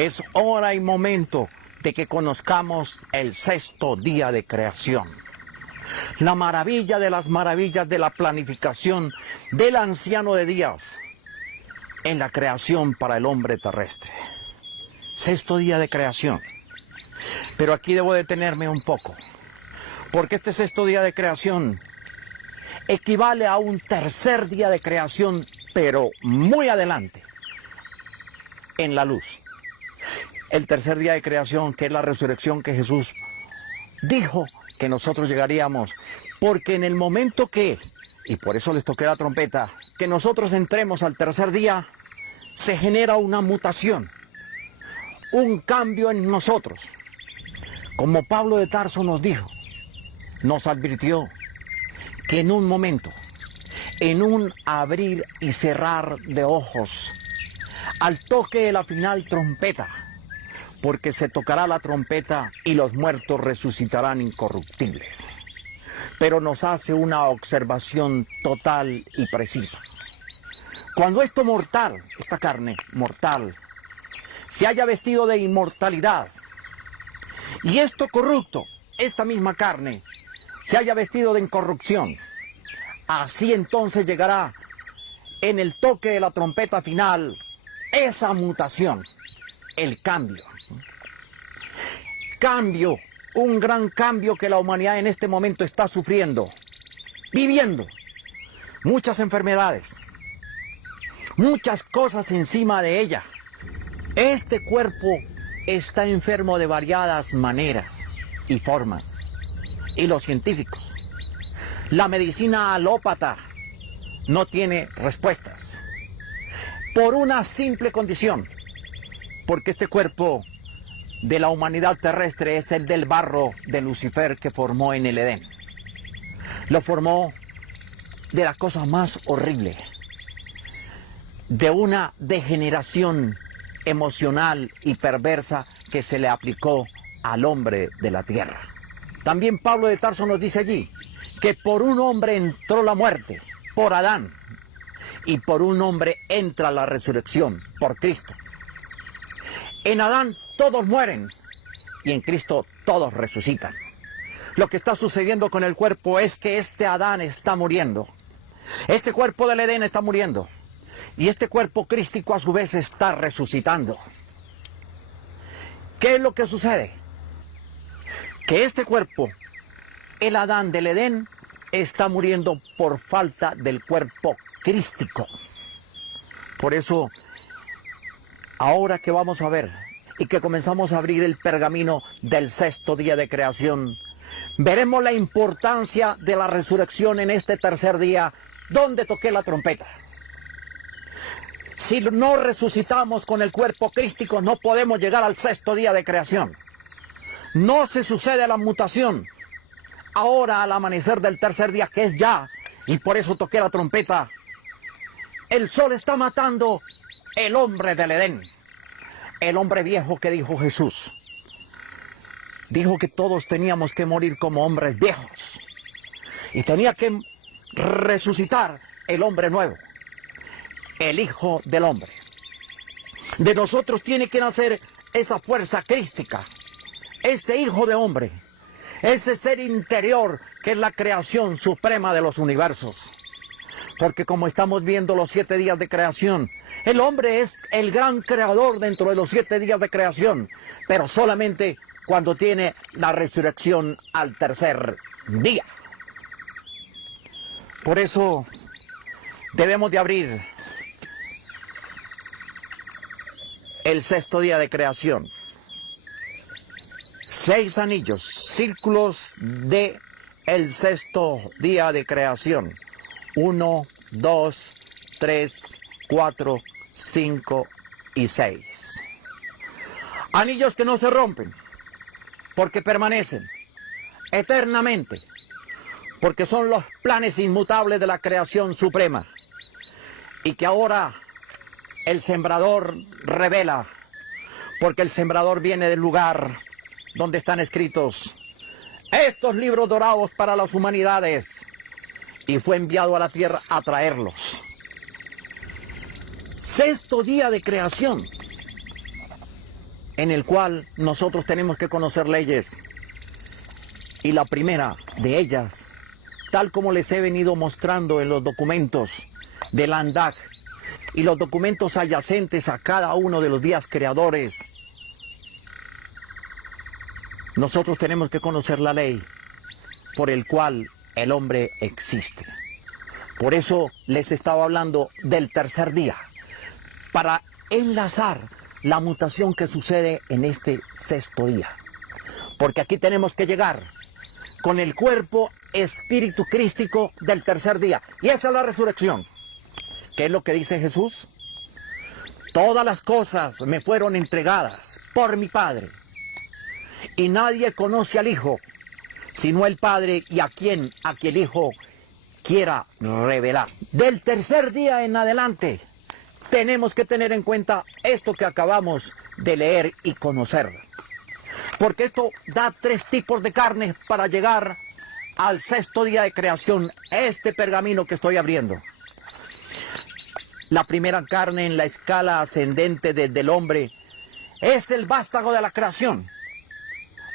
Es hora y momento de que conozcamos el sexto día de creación. La maravilla de las maravillas de la planificación del anciano de días en la creación para el hombre terrestre. Sexto día de creación. Pero aquí debo detenerme un poco, porque este sexto día de creación equivale a un tercer día de creación, pero muy adelante, en la luz. El tercer día de creación, que es la resurrección que Jesús dijo que nosotros llegaríamos, porque en el momento que, y por eso les toqué la trompeta, que nosotros entremos al tercer día, se genera una mutación, un cambio en nosotros. Como Pablo de Tarso nos dijo, nos advirtió que en un momento, en un abrir y cerrar de ojos, al toque de la final trompeta, porque se tocará la trompeta y los muertos resucitarán incorruptibles. Pero nos hace una observación total y precisa. Cuando esto mortal, esta carne mortal, se haya vestido de inmortalidad, y esto corrupto, esta misma carne, se haya vestido de incorrupción, así entonces llegará en el toque de la trompeta final esa mutación, el cambio. Cambio, un gran cambio que la humanidad en este momento está sufriendo, viviendo. Muchas enfermedades, muchas cosas encima de ella. Este cuerpo está enfermo de variadas maneras y formas. Y los científicos, la medicina alópata, no tiene respuestas. Por una simple condición, porque este cuerpo de la humanidad terrestre es el del barro de Lucifer que formó en el Edén. Lo formó de la cosa más horrible, de una degeneración emocional y perversa que se le aplicó al hombre de la tierra. También Pablo de Tarso nos dice allí que por un hombre entró la muerte, por Adán, y por un hombre entra la resurrección, por Cristo. En Adán todos mueren y en Cristo todos resucitan. Lo que está sucediendo con el cuerpo es que este Adán está muriendo. Este cuerpo del Edén está muriendo. Y este cuerpo crístico a su vez está resucitando. ¿Qué es lo que sucede? Que este cuerpo, el Adán del Edén, está muriendo por falta del cuerpo crístico. Por eso, ahora que vamos a ver y que comenzamos a abrir el pergamino del sexto día de creación, veremos la importancia de la resurrección en este tercer día, donde toqué la trompeta. Si no resucitamos con el cuerpo crístico, no podemos llegar al sexto día de creación. No se sucede la mutación ahora al amanecer del tercer día, que es ya, y por eso toqué la trompeta. El sol está matando el hombre del Edén, el hombre viejo que dijo Jesús. Dijo que todos teníamos que morir como hombres viejos y tenía que resucitar el hombre nuevo, el Hijo del Hombre. De nosotros tiene que nacer esa fuerza crística, ese Hijo de Hombre, ese ser interior que es la creación suprema de los universos. Porque como estamos viendo los 7 días de creación, el hombre es el gran creador dentro de los 7 días de creación, pero solamente cuando tiene la resurrección al tercer día. Por eso debemos de abrir el sexto día de creación. 6 anillos, círculos de el sexto día de creación. 1, 2, 3, 4, 5 y 6. Anillos que no se rompen, porque permanecen eternamente, porque son los planes inmutables de la creación suprema, y que ahora el sembrador revela, porque el sembrador viene del lugar donde están escritos estos libros dorados para las humanidades, y fue enviado a la tierra a traerlos. Sexto día de creación. en el cual nosotros tenemos que conocer leyes. Y la primera de ellas, tal como les he venido mostrando en los documentos de la ANDAC y los documentos adyacentes a cada uno de los días creadores, nosotros tenemos que conocer la ley por el cual el hombre existe. Por eso les estaba hablando del tercer día, para enlazar la mutación que sucede en este sexto día. Porque aquí tenemos que llegar con el cuerpo espíritu crístico del tercer día. Y esa es la resurrección. ¿Qué es lo que dice Jesús? Todas las cosas me fueron entregadas por mi Padre. Y nadie conoce al Hijo, sino el Padre y a quien el Hijo quiera revelar. Del tercer día en adelante, tenemos que tener en cuenta esto que acabamos de leer y conocer. Porque esto da 3 tipos de carne para llegar al sexto día de creación, este pergamino que estoy abriendo. La primera carne en la escala ascendente desde el hombre es el vástago de la creación.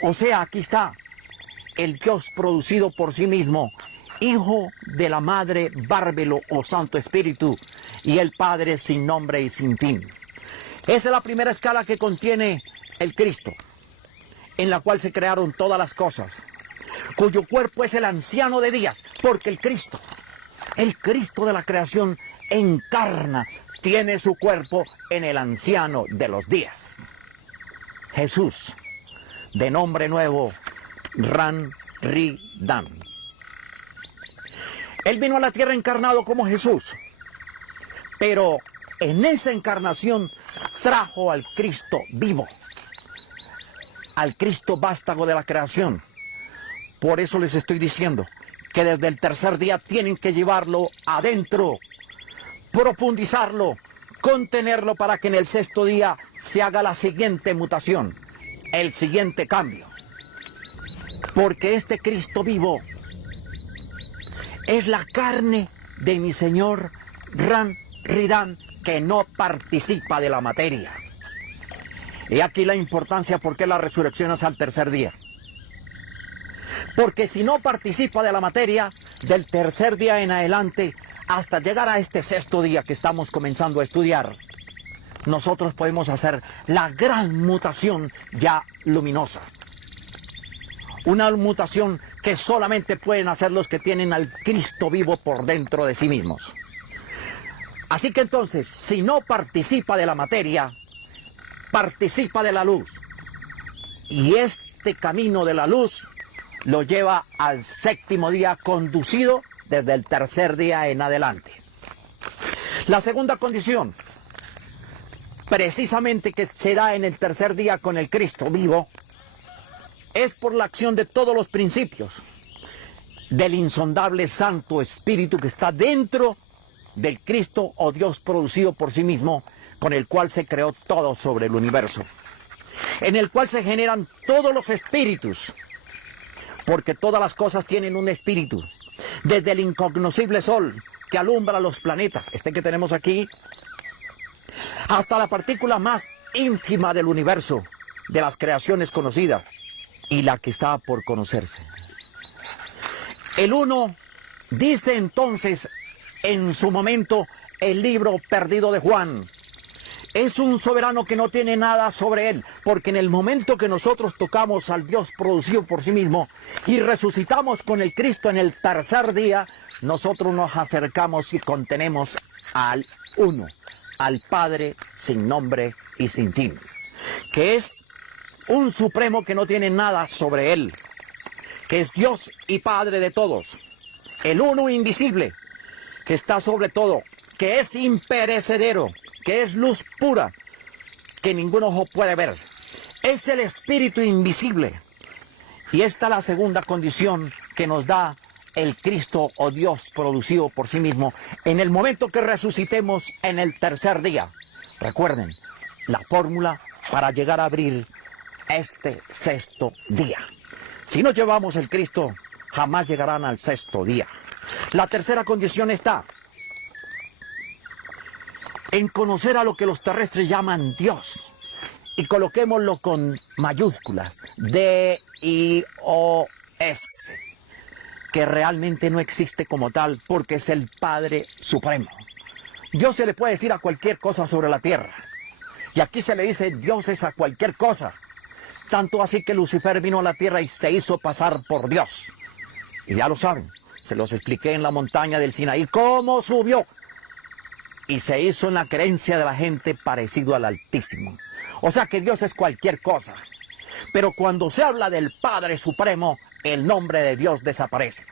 O sea, aquí está el Dios producido por sí mismo, Hijo de la Madre Bárbelo o Santo Espíritu, y el Padre sin nombre y sin fin. Esa es la primera escala que contiene el Cristo, en la cual se crearon todas las cosas, cuyo cuerpo es el anciano de días, porque el Cristo de la creación encarna, tiene su cuerpo en el anciano de los días. Jesús, de nombre nuevo, Ran Ri Dan. Él vino a la tierra encarnado como Jesús, pero en esa encarnación trajo al Cristo vivo, al Cristo vástago de la creación. Por eso les estoy diciendo que desde el tercer día tienen que llevarlo adentro, profundizarlo, contenerlo para que en el sexto día se haga la siguiente mutación, el siguiente cambio. Porque este Cristo vivo es la carne de mi Señor Ran Ridan, que no participa de la materia. Y aquí la importancia porque la resurrección es al tercer día. Porque si no participa de la materia, del tercer día en adelante, hasta llegar a este sexto día que estamos comenzando a estudiar, nosotros podemos hacer la gran mutación ya luminosa. Una mutación que solamente pueden hacer los que tienen al Cristo vivo por dentro de sí mismos. Así que entonces, si no participa de la materia, participa de la luz. Y este camino de la luz lo lleva al séptimo día, conducido desde el tercer día en adelante. La segunda condición, precisamente que se da en el tercer día con el Cristo vivo, es por la acción de todos los principios del insondable Santo Espíritu que está dentro del Cristo o Dios producido por sí mismo, con el cual se creó todo sobre el universo, en el cual se generan todos los espíritus, porque todas las cosas tienen un espíritu, desde el incognoscible sol que alumbra los planetas, este que tenemos aquí, hasta la partícula más ínfima del universo, de las creaciones conocidas, y la que está por conocerse. El uno dice entonces en su momento el libro perdido de Juan, es un soberano que no tiene nada sobre él, porque en el momento que nosotros tocamos al Dios producido por sí mismo y resucitamos con el Cristo en el tercer día, nosotros nos acercamos y contenemos al uno, al Padre sin nombre y sin fin, que es un supremo que no tiene nada sobre él, que es Dios y Padre de todos, el uno invisible, que está sobre todo, que es imperecedero, que es luz pura, que ningún ojo puede ver. Es el Espíritu invisible. Y esta es la segunda condición que nos da el Cristo o Dios producido por sí mismo en el momento que resucitemos en el tercer día. Recuerden, la fórmula para llegar a abrir este sexto día. Si no llevamos el Cristo, jamás llegarán al sexto día. La tercera condición está en conocer a lo que los terrestres llaman Dios y coloquémoslo con mayúsculas, D-I-O-S, que realmente no existe como tal porque es el Padre Supremo. Dios se le puede decir a cualquier cosa sobre la tierra, y aquí se le dice dioses a cualquier cosa, tanto así que Lucifer vino a la tierra y se hizo pasar por Dios. Y ya lo saben, se los expliqué en la montaña del Sinaí cómo subió y se hizo en la creencia de la gente parecido al Altísimo. O sea que Dios es cualquier cosa. Pero cuando se habla del Padre Supremo, el nombre de Dios desaparece.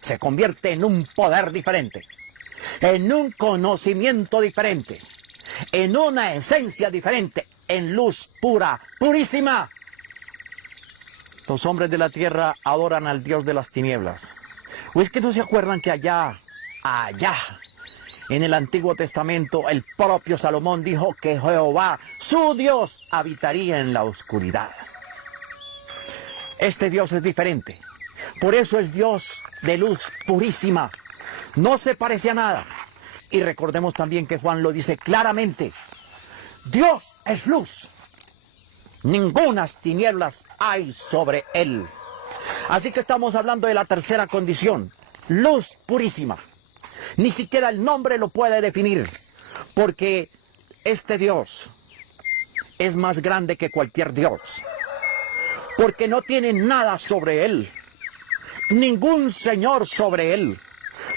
Se convierte en un poder diferente, en un conocimiento diferente, en una esencia diferente, en luz pura, purísima. Los hombres de la tierra adoran al Dios de las tinieblas. ¿O es que no se acuerdan que allá, en el Antiguo Testamento, el propio Salomón dijo que Jehová, su Dios, habitaría en la oscuridad? Este Dios es diferente. Por eso es Dios de luz purísima. No se parece a nada. Y recordemos también que Juan lo dice claramente. Dios es luz. Ningunas tinieblas hay sobre él. Así que estamos hablando de la tercera condición. Luz purísima. Ni siquiera el nombre lo puede definir, porque este Dios es más grande que cualquier Dios, porque no tiene nada sobre él, ningún señor sobre él,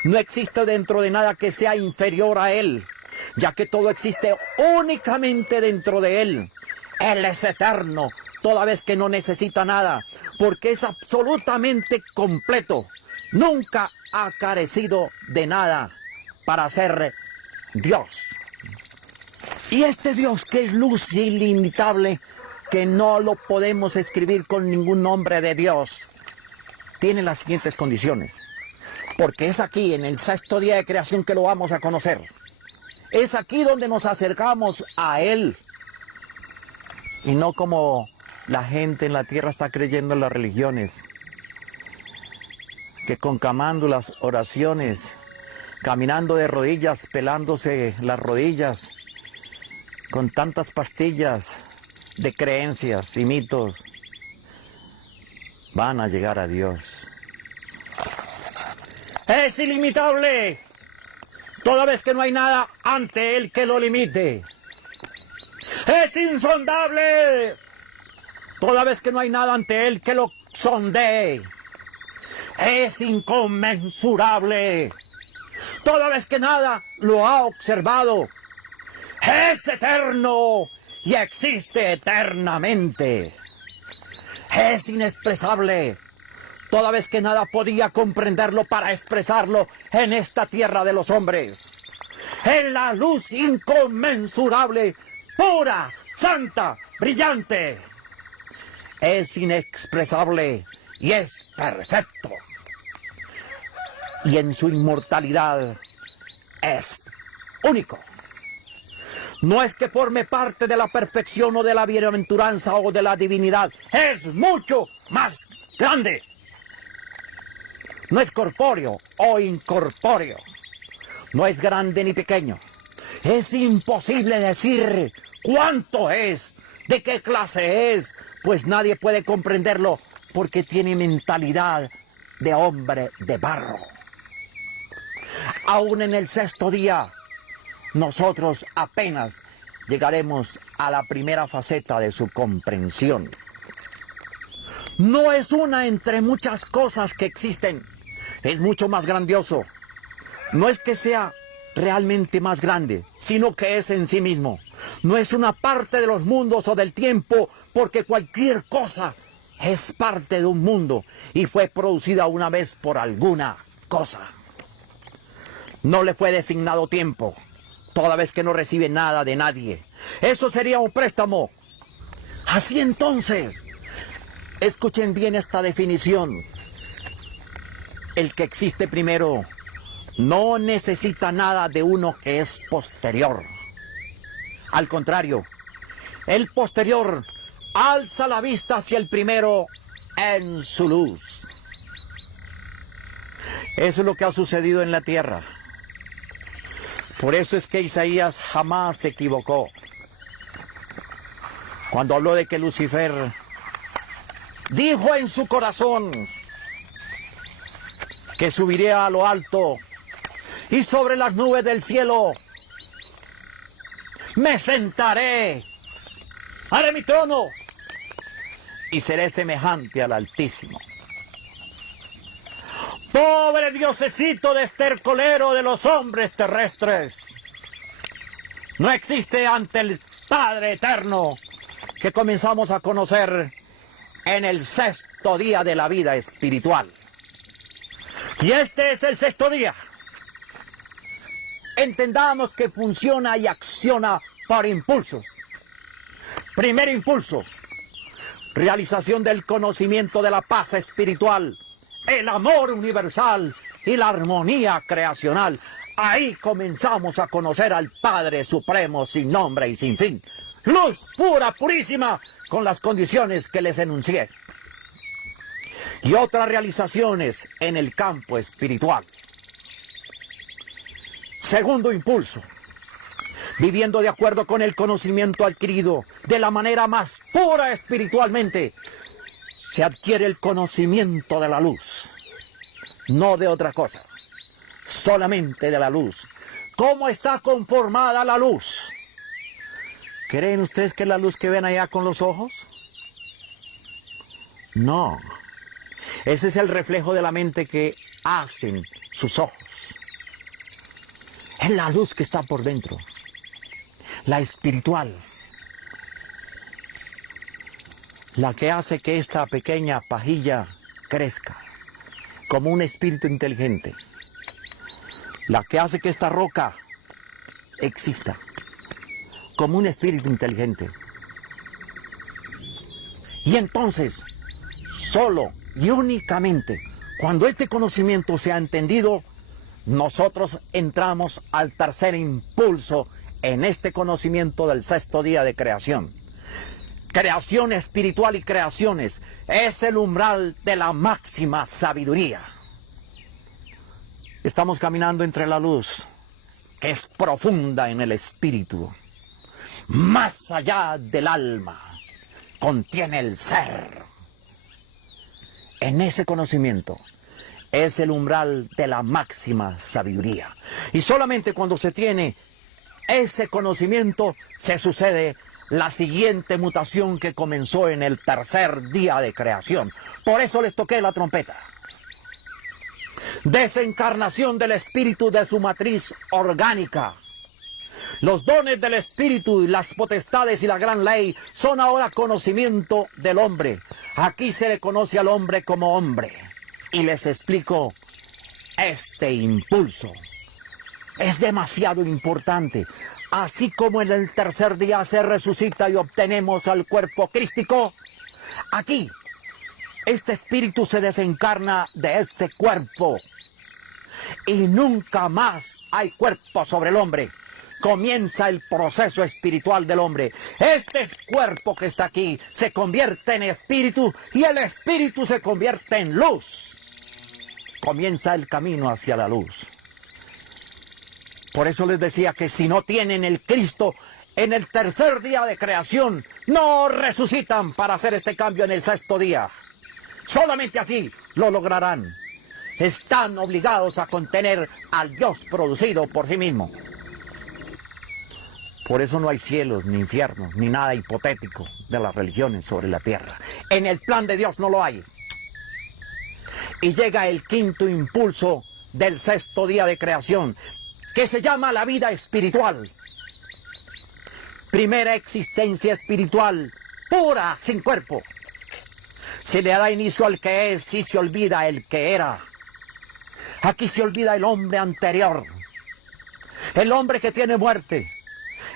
no existe dentro de nada que sea inferior a él, ya que todo existe únicamente dentro de él. Él es eterno, toda vez que no necesita nada, porque es absolutamente completo. Nunca ha carecido de nada para ser Dios. Y este Dios que es luz ilimitable, que no lo podemos escribir con ningún nombre de Dios, tiene las siguientes condiciones. Porque es aquí, en el sexto día de creación, que lo vamos a conocer. Es aquí donde nos acercamos a Él. Y no como la gente en la tierra está creyendo en las religiones, que concamando las oraciones, caminando de rodillas, pelándose las rodillas, con tantas pastillas de creencias y mitos, van a llegar a Dios. Es ilimitable, toda vez que no hay nada ante Él que lo limite. Es insondable, toda vez que no hay nada ante Él que lo sondee. Es inconmensurable, toda vez que nada lo ha observado. Es eterno y existe eternamente. Es inexpresable, toda vez que nada podía comprenderlo para expresarlo en esta tierra de los hombres. En la luz inconmensurable, pura, santa, brillante. Es inexpresable y es perfecto. Y en su inmortalidad es único. No es que forme parte de la perfección o de la bienaventuranza o de la divinidad. Es mucho más grande. No es corpóreo o incorpóreo. No es grande ni pequeño. Es imposible decir cuánto es, de qué clase es, pues nadie puede comprenderlo porque tiene mentalidad de hombre de barro. Aún en el sexto día, nosotros apenas llegaremos a la primera faceta de su comprensión. No es una entre muchas cosas que existen, es mucho más grandioso. No es que sea realmente más grande, sino que es en sí mismo. No es una parte de los mundos o del tiempo, porque cualquier cosa es parte de un mundo y fue producida una vez por alguna cosa. No le fue designado tiempo, toda vez que no recibe nada de nadie. Eso sería un préstamo. Así entonces, escuchen bien esta definición. El que existe primero no necesita nada de uno que es posterior. Al contrario, el posterior alza la vista hacia el primero en su luz. Eso es lo que ha sucedido en la tierra. Por eso es que Isaías jamás se equivocó. cuando habló de que Lucifer dijo en su corazón que subiría a lo alto y sobre las nubes del cielo me sentaré, haré mi trono y seré semejante al Altísimo. Pobre diosecito de estercolero de los hombres terrestres, no existe ante el Padre Eterno que comenzamos a conocer en el sexto día de la vida espiritual. Y este es el sexto día. Entendamos que funciona y acciona por impulsos. Primer impulso, realización del conocimiento de la paz espiritual, el amor universal y la armonía creacional. Ahí comenzamos a conocer al Padre Supremo sin nombre y sin fin. Luz pura, purísima, con las condiciones que les enuncié. Y otras realizaciones en el campo espiritual. Segundo impulso, viviendo de acuerdo con el conocimiento adquirido de la manera más pura espiritualmente, se adquiere el conocimiento de la luz, no de otra cosa, solamente de la luz. ¿Cómo está conformada la luz? ¿Creen ustedes que es la luz que ven allá con los ojos? No. Ese es el reflejo de la mente que hacen sus ojos. Es la luz que está por dentro, la espiritual, la que hace que esta pequeña pajilla crezca como un espíritu inteligente, la que hace que esta roca exista como un espíritu inteligente. Y entonces, solo y únicamente cuando este conocimiento sea entendido, nosotros entramos al tercer impulso en este conocimiento del sexto día de creación. Creación espiritual y creaciones es el umbral de la máxima sabiduría. Estamos caminando entre la luz, que es profunda en el espíritu. Más allá del alma, contiene el ser. En ese conocimiento es el umbral de la máxima sabiduría. Y solamente cuando se tiene ese conocimiento se sucede la siguiente mutación que comenzó en el tercer día de creación. Por eso les toqué la trompeta. Desencarnación del espíritu de su matriz orgánica. Los dones del espíritu y las potestades y la gran ley son ahora conocimiento del hombre. Aquí se le conoce al hombre como hombre. Y les explico, este impulso es demasiado importante. Así como en el tercer día se resucita y obtenemos al cuerpo crístico, aquí este espíritu se desencarna de este cuerpo y nunca más hay cuerpo sobre el hombre. Comienza el proceso espiritual del hombre. Este cuerpo que está aquí se convierte en espíritu y el espíritu se convierte en luz. Comienza el camino hacia la luz. Por eso les decía que si no tienen el Cristo en el tercer día de creación, no resucitan para hacer este cambio en el sexto día. Solamente así lo lograrán. Están obligados a contener al Dios producido por sí mismo. Por eso no hay cielos, ni infiernos, ni nada hipotético de las religiones sobre la tierra. En el plan de Dios no lo hay. Y llega el quinto impulso del sexto día de creación, que se llama la vida espiritual. Primera existencia espiritual, pura, sin cuerpo. Se le da inicio al que es y se olvida el que era. Aquí se olvida el hombre anterior, el hombre que tiene muerte,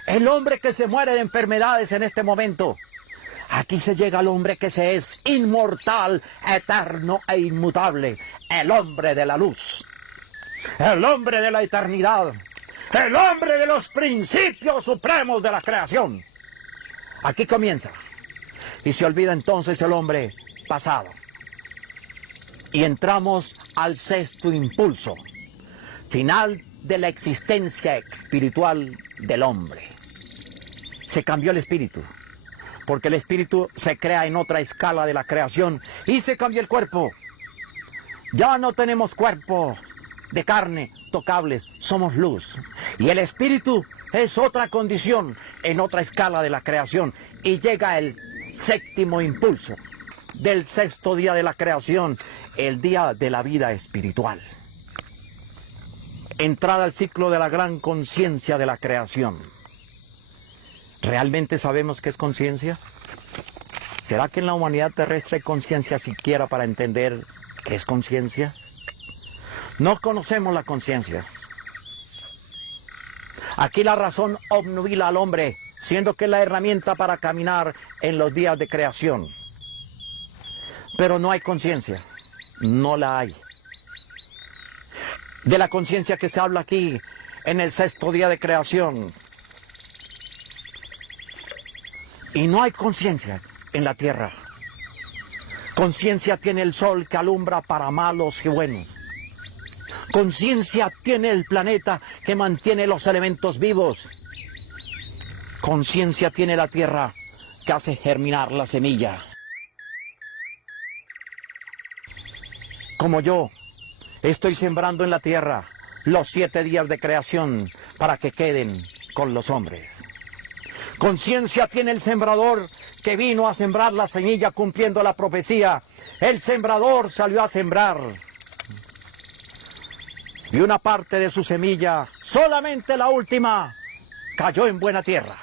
el hombre que se muere de enfermedades en este momento. Aquí se llega al hombre que se es inmortal, eterno e inmutable, el hombre de la luz, el hombre de la eternidad, el hombre de los principios supremos de la creación. Aquí comienza y se olvida entonces el hombre pasado. Y entramos al sexto impulso, final de la existencia espiritual del hombre. Se cambió el espíritu. porque el espíritu se crea en otra escala de la creación y se cambia el cuerpo. Ya no tenemos cuerpo de carne tocables, somos luz. Y el espíritu es otra condición en otra escala de la creación y llega el séptimo impulso del sexto día de la creación, el día de la vida espiritual. Entrada al ciclo de la gran conciencia de la creación. ¿Realmente sabemos qué es conciencia? ¿Será que en la humanidad terrestre hay conciencia siquiera para entender qué es conciencia? No conocemos la conciencia. Aquí la razón obnubila al hombre, siendo que es la herramienta para caminar en los días de creación. Pero no hay conciencia, no la hay. De la conciencia que se habla aquí en el sexto día de creación. Y no hay conciencia en la tierra. Conciencia tiene el sol que alumbra para malos y buenos. Conciencia tiene el planeta que mantiene los elementos vivos. Conciencia tiene la tierra que hace germinar la semilla. Como yo, estoy sembrando en la tierra los 7 días de creación para que queden con los hombres. Conciencia tiene el sembrador que vino a sembrar la semilla cumpliendo la profecía. El sembrador salió a sembrar. Y una parte de su semilla, solamente la última, cayó en buena tierra.